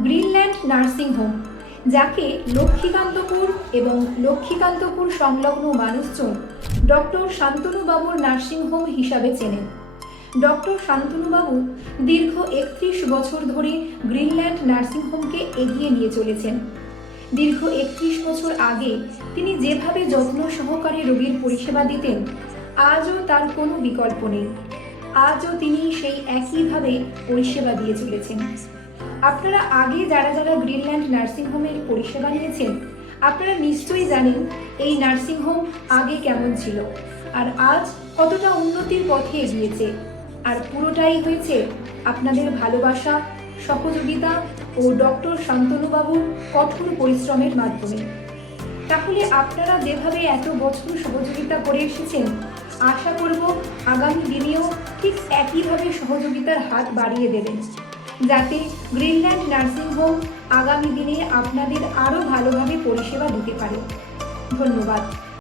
Greenland nursing home, যাকে লক্ষ্মীকান্তপুর এবং লক্ষ্মীকান্তপুর সংলগ্ন মানুষজন ডক্টর শান্তনুবাবুর নার্সিংহোম হিসাবে চেনেন। ডক্টর শান্তনুবাবু দীর্ঘ 31 বছর ধরে গ্রিনল্যান্ড নার্সিংহোমকে এগিয়ে নিয়ে চলেছেন। দীর্ঘ 31 বছর আগে তিনি যেভাবে যত্ন সহকারে রোগীর পরিষেবা দিতেন, আজও তার কোনো বিকল্প নেই। আজও তিনি সেই একইভাবে পরিষেবা দিয়ে চলেছেন। আপনারা আগে যারা যারা গ্রিনল্যান্ড নার্সিংহোমের পরিষেবা নিয়েছেন, আপনারা নিশ্চয়ই জানেন এই নার্সিংহোম আগে কেমন ছিল আর আজ কতটা উন্নতির পথে এগিয়েছে। আর পুরোটাই হয়েছে আপনাদের ভালোবাসা, সহযোগিতা ও ডক্টর শান্তনুবাবুর কঠোর পরিশ্রমের মাধ্যমে। তাহলে আপনারা যেভাবে এত বছর সহযোগিতা করে এসেছেন, আশা করব আগামী দিনেও ঠিক একইভাবে সহযোগিতার হাত বাড়িয়ে দেবেন, যাতে গ্রিনল্যান্ড নার্সিংহোম আগামী দিনে আপনাদের আরও ভালোভাবে পরিষেবা দিতে পারে। ধন্যবাদ।